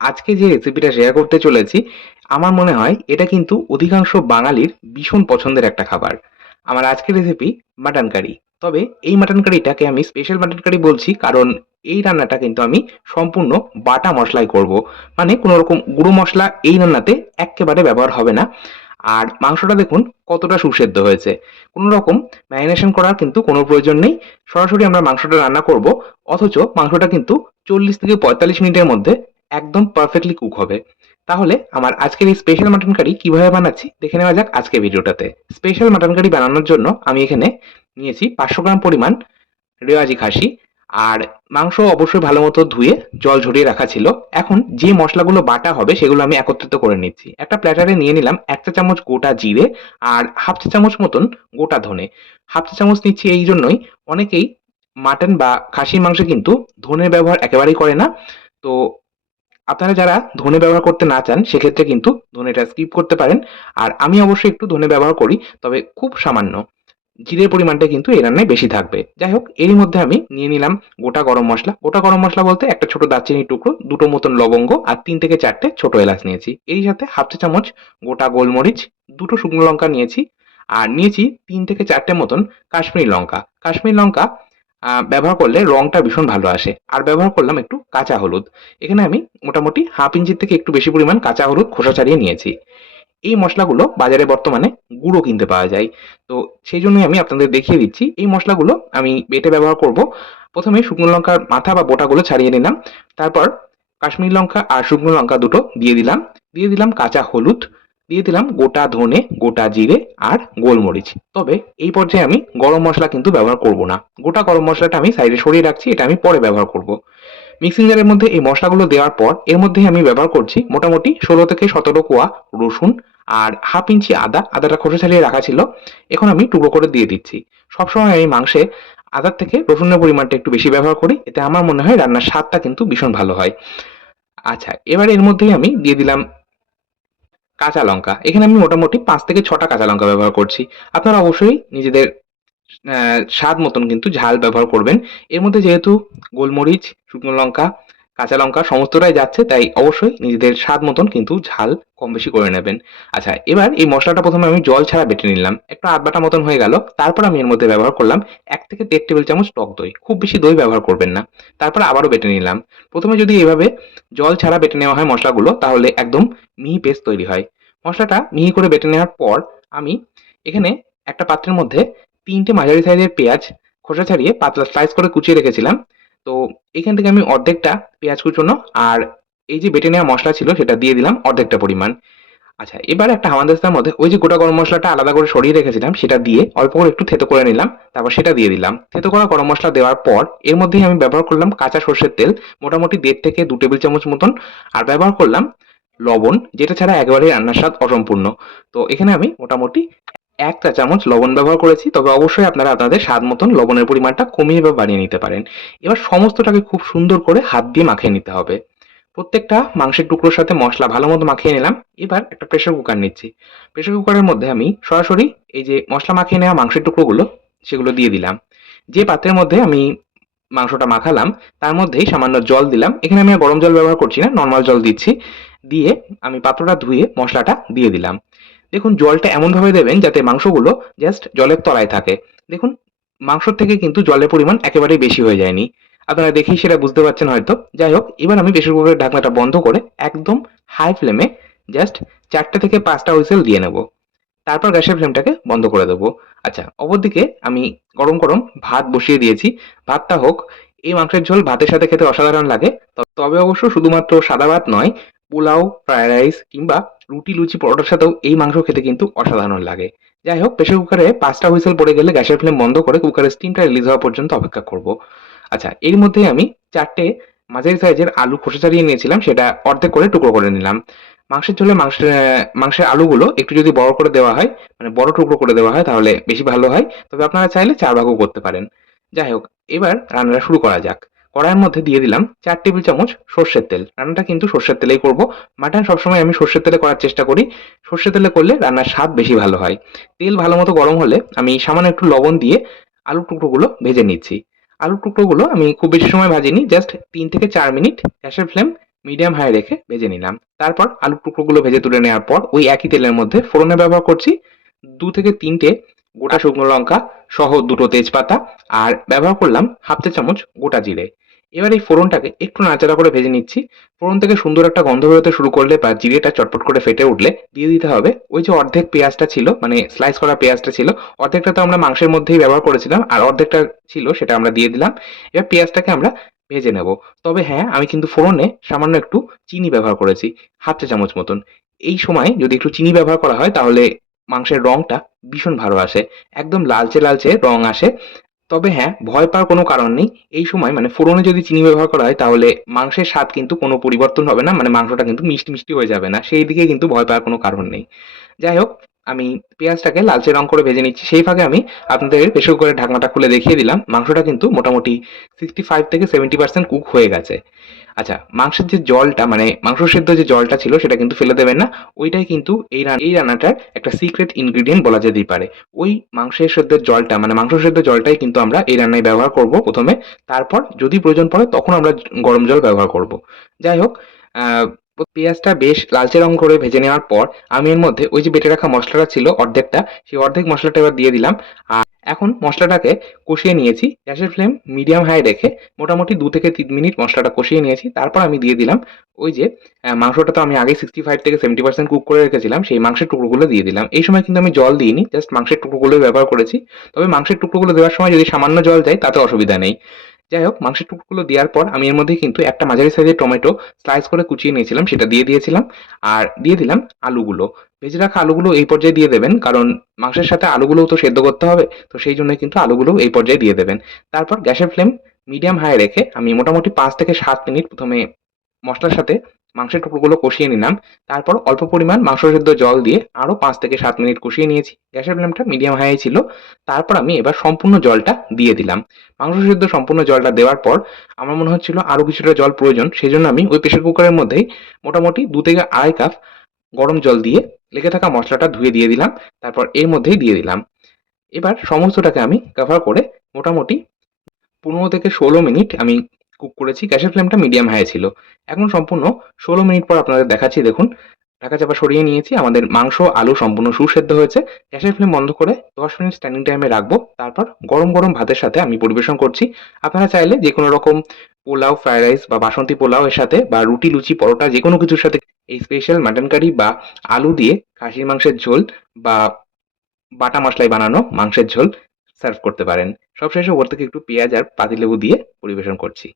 আজকে যে রেসিপিটা শেয়ার করতে চলেছি, আমার মনে হয় এটা কিন্তু অধিকাংশ বাঙালির ভীষণ পছন্দের একটা খাবার। আমার আজকের রেসিপি মাটন কারি তবে এই মাটন কারিটাকে আমি স্পেশাল মাটন কারি বলছি কারণ এই রান্নাটা কিন্তু আমি সম্পূর্ণ বাটা মশলায় করব। মানে কোনো রকম গুঁড়ো মশলা এই রান্নাতে একেবারে ব্যবহার হবে না। আর মাংসটা দেখুন কতটা সুসেদ্ধ হয়েছে। কোনো রকম ম্যারিনেশন করার কিন্তু কোনো প্রয়োজন নেই। সরাসরি আমরা মাংসটা রান্না করব, অথচ মাংসটা কিন্তু চল্লিশ থেকে পঁয়তাল্লিশ মিনিটের মধ্যে একদম পারফেক্টলি কুক হবে। তাহলে আমার আজকের এই স্পেশাল মাটন কারি কীভাবে বানাচ্ছি দেখে নেওয়া যাক আজকে ভিডিওটাতে। স্পেশাল মাটন কারি বানানোর জন্য আমি এখানে নিয়েছি পাঁচশো গ্রাম পরিমাণ রেওয়াজি খাসি আর মাংস অবশ্যই ভালো মতো ধুয়ে জল ঝরিয়ে রাখা ছিল। এখন যে মশলাগুলো বাটা হবে সেগুলো আমি একত্রিত করে নিচ্ছি। একটা প্ল্যাটারে নিয়ে নিলাম এক চা চামচ গোটা জিরে আর হাফ চা চামচ মতন গোটা ধনে। হাফ চা চামচ নিচ্ছি এই জন্যই। অনেকেই মাটন বা খাসির মাংসে কিন্তু ধনের ব্যবহার একেবারেই করে না। তো আপনারা যারা ধনে ব্যবহার করতে না চান, সেক্ষেত্রে কিন্তু ধনেটা স্কিপ করতে পারেন। আর আমি অবশ্যই একটু ধনে ব্যবহার করি, তবে খুব সামান্য। জিরের পরিমাণটা কিন্তু এই রান্নায় বেশি থাকবে। যাই হোক, এরই মধ্যে আমি নিয়ে নিলাম গোটা গরম মশলা। গোটা গরম মশলা বলতে একটা ছোট দারচিনির টুকরো, দুটো মতন লবঙ্গ আর তিন থেকে চারটে ছোট এলাচ নিয়েছি। এই সাথে হাফ চা চামচ গোটা গোলমরিচ, দুটো শুকনো লঙ্কা নিয়েছি। আর নিয়েছি তিন থেকে চারটে মতন কাশ্মীরি লঙ্কা। কাশ্মীরি লঙ্কা ব্যবহার করলে রংটা ভীষণ ভালো আসে। আর ব্যবহার করলাম একটু কাঁচা হলুদ। এখানে আমি মোটামুটি হাফ ইঞ্চির থেকে একটু বেশি পরিমাণ কাঁচা হলুদ খোসা ছাড়িয়ে নিয়েছি। এই মশলাগুলো বাজারে বর্তমানে গুঁড়ো কিনতে পাওয়া যায়। তো সেই জন্যই আমি আপনাদের দেখিয়ে দিচ্ছি, এই মশলাগুলো আমি বেটে ব্যবহার করব। প্রথমে শুকনো লঙ্কার মাথা বা বোটাগুলো ছাড়িয়ে নিলাম। তারপর কাশ্মীরি লঙ্কা আর শুকনো লঙ্কা দুটো দিয়ে দিলাম। দিয়ে দিলাম কাঁচা হলুদ। দিয়ে দিলাম গোটা ধনে, গোটা জিরে আর গোলমরিচ। তবে এই পর্যায়ে আমি গরম মশলা কিন্তু ব্যবহার করব না। গোটা গরম মশলাটা আমি সাইডে সরিয়ে রাখছি, এটা আমি পরে ব্যবহার করব। মিক্সিং জারের মধ্যে এই মশলাগুলো দেওয়ার পর এর মধ্যে আমি ব্যবহার করছি মোটামুটি ষোলো থেকে সতেরো কোয়া রসুন আর হাফ ইঞ্চি আদা। আদাটা খোসা ছাড়িয়ে রাখা ছিল। এখন আমি টুকরো করে দিয়ে দিচ্ছি। সবসময় আমি মাংসে আদার থেকে রসুনের পরিমাণটা একটু বেশি ব্যবহার করি, এতে আমার মনে হয় রান্নার স্বাদটা কিন্তু ভীষণ ভালো হয়। আচ্ছা এবার এর মধ্যেই আমি দিয়ে দিলাম কাঁচা লঙ্কা। এখানে আমি মোটামুটি পাঁচ থেকে ছটা কাঁচা লঙ্কা ব্যবহার করছি। আপনারা অবশ্যই নিজেদের স্বাদ মতন কিন্তু ঝাল ব্যবহার করবেন। এর মধ্যে যেহেতু গোলমরিচ, শুকনো লঙ্কা কাঁচা লঙ্কা সমস্তটাই যাচ্ছে, তাই অবশ্যই নিজেদের স্বাদ মতন কিন্তু ঝাল কম বেশি করে নেবেন। আচ্ছা এবার এই মশলাটা প্রথমে আমি জল ছাড়া বেটে নিলাম। একটু আধ বাটা মতন হয়ে গেল। তারপর আমি এর মধ্যে ব্যবহার করলাম এক থেকে দেড় টেবিল চামচ টক দই। খুব বেশি দই ব্যবহার করবেন না। তারপর আবারও বেটে নিলাম। প্রথমে যদি এভাবে জল ছাড়া বেটে নেওয়া হয় মশলাগুলো, তাহলে একদম মিহি পেস্ট তৈরি হয়। মশলাটা মিহি করে বেটে নেওয়ার পর আমি এখানে একটা পাত্রের মধ্যে তিনটে মাঝারি সাইজের পেঁয়াজ খোসা ছাড়িয়ে পাতলা স্লাইস করে কুচিয়ে রেখেছিলাম। তো এখান থেকে আমি অর্ধেকটা পেঁয়াজ কুচোনো আর এই যে বেটে নেওয়া মশলা ছিল সেটা দিয়ে দিলাম অর্ধেকটা পরিমাণ। আচ্ছা এবার একটা হামানদিস্তার মধ্যে ওই যে গোটা গরম মশলাটা আলাদা করে সরিয়ে রেখেছিলাম সেটা দিয়ে অল্প করে একটু থেতো করে নিলাম, তারপর সেটা দিয়ে দিলাম। থেতো করা গরম মশলা দেওয়ার পর এর মধ্যেই আমি ব্যবহার করলাম কাঁচা সর্ষের তেল, মোটামুটি দেড় থেকে দু টেবিল চামচ মতন, আর ব্যবহার করলাম লবণ, যেটা ছাড়া একেবারেই রান্নার স্বাদ অসম্পূর্ণ। তো এখানে আমি মোটামুটি এক চা চামচ লবণ ব্যবহার করেছি, তবে অবশ্যই আপনারা আপনাদের স্বাদ মতন লবণের পরিমাণটা কমিয়ে বা বাড়িয়ে নিতে পারেন। এবার সমস্তটাকে খুব সুন্দর করে হাত দিয়ে মাখিয়ে নিতে হবে। প্রত্যেকটা মাংসের টুকরোর সাথে মশলা ভালো মতো মাখিয়ে নিলাম। এবার একটা প্রেশার কুকার নিচ্ছি। প্রেশার কুকারের মধ্যে আমি সরাসরি এই যে মশলা মাখিয়ে নেওয়া মাংসের টুকরোগুলো, সেগুলো দিয়ে দিলাম। যে পাত্রের মধ্যে আমি মাংসটা মাখালাম, তার মধ্যেই সামান্য জল দিলাম। এখানে আমি গরম জল ব্যবহার করছি না নর্মাল জল দিচ্ছি। দিয়ে আমি পাত্রটা ধুয়ে মশলাটা দিয়ে দিলাম। দেখুন জলটা এমনভাবে দেবেন যাতে মাংসগুলো জাস্ট জলের তলায় থাকে। দেখুন, মাংসর থেকে কিন্তু জলের পরিমাণ একেবারেই বেশি হয়ে যায়নি। আপনারা দেখেই সেটা বুঝতে পারছেন হয়তো। যাই হোক, এবার আমি প্রেশার কুকারের ঢাকনাটা বন্ধ করে একদম হাই ফ্লেমে জাস্ট চারটে থেকে পাঁচটা হুইসেল দিয়ে নেব। তারপর গ্যাসের ফ্লেমটাকে বন্ধ করে দেবো। আচ্ছা অপরদিকে আমি গরম গরম ভাত বসিয়ে দিয়েছি। ভাতটা হোক, এই মাংসের ঝোল ভাতের সাথে খেতে অসাধারণ লাগে। তবে অবশ্য শুধুমাত্র সাদা ভাত নয়, পোলাও, ফ্রায়েড রাইস কিংবা রুটি, লুচি, পরোটার সাথেও এই মাংস খেতে কিন্তু অসাধারণ লাগে। যাই হোক প্রেশার কুকারে পাঁচটা হুইসেল পড়ে গেলে গ্যাসের ফ্লেম বন্ধ করে কুকারের স্টিমটা রিলিজ হওয়া পর্যন্ত অপেক্ষা করব। আচ্ছা এর মধ্যে আমি চারটে মাঝারি সাইজের আলু খোসা ছাড়িয়ে নিয়েছিলাম, সেটা অর্ধেক করে টুকরো করে নিলাম। মাংসের ঝোলে মাংস মাংসের আলুগুলো একটু যদি বড় করে দেওয়া হয় মানে বড় টুকরো করে দেওয়া হয়, তাহলে বেশি ভালো হয়। তবে আপনারা চাইলে চার ভাগও করতে পারেন। যাই হোক, এবার রান্নাটা শুরু করা যাক। কড়াইয়ের মধ্যে দিয়ে দিলাম চার টেবিল চামচ সর্ষের তেল। রান্নাটা কিন্তু সর্ষের তেলেই করব। মাটন সবসময় আমি সর্ষের তেলে করার চেষ্টা করি। সর্ষের তেলে করলে রান্নার স্বাদ বেশি ভালো হয়। তেল ভালো মতো গরম হলে আমি সামান্য একটু লবণ দিয়ে আলুর টুকরোগুলো ভেজে নিচ্ছি। আলুর টুকরোগুলো আমি খুব বেশি সময় ভাজিনি, জাস্ট তিন থেকে চার মিনিট গ্যাসের ফ্লেম মিডিয়াম হাই রেখে ভেজে নিলাম। তারপর আলুর টুকরোগুলো ভেজে তুলে নেওয়ার পর ওই একই তেলের মধ্যে ফোড়নে ব্যবহার করছি। দু থেকে তিনটে গোটা শুকনো লঙ্কা সহ দুটো তেজপাতা। আর ব্যবহার করলাম হাফ চা চামচ গোটা জিরে। এবার এই ফোড়নটাকে একটু নাচাড়া করে ভেজে নিচ্ছি। ফোড়ন থেকে সুন্দর একটা গন্ধ বেরোতে শুরু করলে বা জিরেটা চটপট করে ফেটে উঠলে দিয়ে দিতে হবে ওই যে অর্ধেক পেঁয়াজটা ছিল মানে স্লাইস করা পেঁয়াজটা ছিল, অর্ধেকটা তো আমরা মাংসের মধ্যেই ব্যবহার করেছিলাম আর অর্ধেকটা ছিল সেটা আমরা দিয়ে দিলাম। এবার পেঁয়াজটাকে আমরা ভেজে নেব। তবে হ্যাঁ আমি কিন্তু ফোড়নে সামান্য একটু চিনি ব্যবহার করেছি, হাফ চা চামচ মতন। এই সময় যদি একটু চিনি ব্যবহার করা হয় তাহলে মাংসের রংটা ভীষণ ভালো আসে, একদম লালচে লালচে রং আসে। তবে হ্যাঁ ভয় পাওয়ার কোনো কারণ নেই। এই সময় মানে ফোড়নে যদি চিনি ব্যবহার করা হয়, তাহলে মাংসের স্বাদ কিন্তু কোনো পরিবর্তন হবে না। মানে মাংসটা কিন্তু মিষ্টি মিষ্টি হয়ে যাবে না। সেই দিকে কিন্তু ভয় পাওয়ার কোনো কারণ নেই। যাই হোক, আমি পেঁয়াজটাকে লালচে রং করে ভেজে নিচ্ছি। সেই ফাঁকে আমি আপনাদের প্রেসার কুকারের ঢাকনাটা খুলে দেখিয়ে দিলাম। মাংসটা কিন্তু মোটামুটি সিক্সটি ফাইভ থেকে সেভেন্টি পার্সেন্ট কুক হয়ে গেছে। আচ্ছা মাংসের যে জলটা মানে মাংস সেদ্ধ যে জলটা ছিল, সেটা কিন্তু ফেলে দেবেন না। ওইটাই কিন্তু এই এই রান্নাটার একটা সিক্রেট ইনগ্রিডিয়েন্ট বলা যেতেই পারে। ওই মাংসের সেদ্ধের জলটা মানে মাংস সেদ্ধ জলটাই কিন্তু আমরা এই রান্নায় ব্যবহার করব প্রথমে। তারপর যদি প্রয়োজন পড়ে, তখন আমরা গরম জল ব্যবহার করব। যাই হোক পেঁয়াজটা বেশ লালচে রং করে ভেজে নেওয়ার পর আমি এর মধ্যে ওই যে বেটে রাখা মশলাটা ছিল অর্ধেকটা, সেই অর্ধেক মশলাটা এবার দিয়ে দিলাম। আর এখন মশলাটাকে কষিয়ে নিয়েছি। গ্যাসের ফ্লেম মিডিয়াম হাই রেখে মোটামুটি দু থেকে তিন মিনিট মশলাটা কষিয়ে নিয়েছি। তারপর আমি দিয়ে দিলাম ওই যে মাংসটা তো আমি আগে সিক্সটি ফাইভ থেকে সেভেন্টি পার্সেন্ট কুক করে রেখেছিলাম, সেই মাংসের টুকরোগুলো দিয়ে দিলাম। এই সময় কিন্তু আমি জল দিইনি জাস্ট মাংসের টুকরোগুলো ব্যবহার করেছি। তবে মাংসের টুকরোগুলো দেওয়ার সময় যদি সামান্য জল যায় তাতে অসুবিধা নেই। যাই হোক, মাংসের টুকরোগুলো দেওয়ার পর আমি এর মধ্যে কিন্তু একটা মাঝারি সাইজের টমেটো স্লাইস করে কুচিয়ে নিয়েছিলাম, সেটা দিয়ে দিয়েছিলাম। আর দিয়ে দিলাম আলুগুলো। ভেজে রাখা আলুগুলো এই পর্যায়ে দিয়ে দেবেন, কারণ মাংসের সাথে আলুগুলোও তো সেদ্ধ করতে হবে, তো সেই জন্য কিন্তু আলুগুলো এই পর্যায়ে দিয়ে দেবেন। তারপর গ্যাসের ফ্লেম মিডিয়াম হাই রেখে আমি মোটামুটি পাঁচ থেকে সাত মিনিট প্রথমে মশলার সাথে মাংসের টুকরোগুলো কষিয়ে নিলাম। তারপর অল্প পরিমাণ মাংস সেদ্ধ জল দিয়ে আরও পাঁচ থেকে সাত মিনিট কষিয়ে নিয়েছি। গ্যাসের ফ্লেমটা মিডিয়াম হাই ছিল। তারপর আমি এবার সম্পূর্ণ জলটা দিয়ে দিলাম। মাংস সেদ্ধ সম্পূর্ণ জলটা দেওয়ার পর আমার মনে হচ্ছিল আরও কিছুটা জল প্রয়োজন সেই জন্য আমি ওই প্রেশার কুকারের মধ্যেই মোটামুটি দু থেকে আড়াই কাপ গরম জল দিয়ে লেগে থাকা মশলাটা ধুয়ে দিয়ে দিলাম। তারপর এর মধ্যেই দিয়ে দিলাম। এবার সমস্তটাকে আমি কভার করে মোটামুটি পনেরো থেকে ষোলো মিনিট আমি কুক করেছি গ্যাসের ফ্লেমটা মিডিয়াম হাই ছিল। এখন সম্পূর্ণ ষোলো মিনিট পর আপনাদের দেখাচ্ছি, দেখুন ঢাকা চাপা সরিয়ে নিয়েছি, আমাদের মাংস, আলু সম্পূর্ণ সুসেদ্ধ হয়েছে। গ্যাসের ফ্লেম বন্ধ করে দশ মিনিট স্ট্যান্ডিং টাইমে রাখব, তারপর গরম গরম ভাতের সাথে আমি পরিবেশন করছি। আপনারা চাইলে যে কোনো রকম পোলাও ফ্রাইড রাইস বা বাসন্তী পোলাও এর সাথে বা রুটি, লুচি, পরোটা যে কোনো কিছুর সাথে এই স্পেশাল মাটন কারি বা আলু দিয়ে খাসির মাংসের ঝোল বা বাটা মশলায় বানানো মাংসের ঝোল সার্ভ করতে পারেন। সবশেষে ওপর থেকে একটু পেঁয়াজ আর পাতিলেবু দিয়ে পরিবেশন করছি।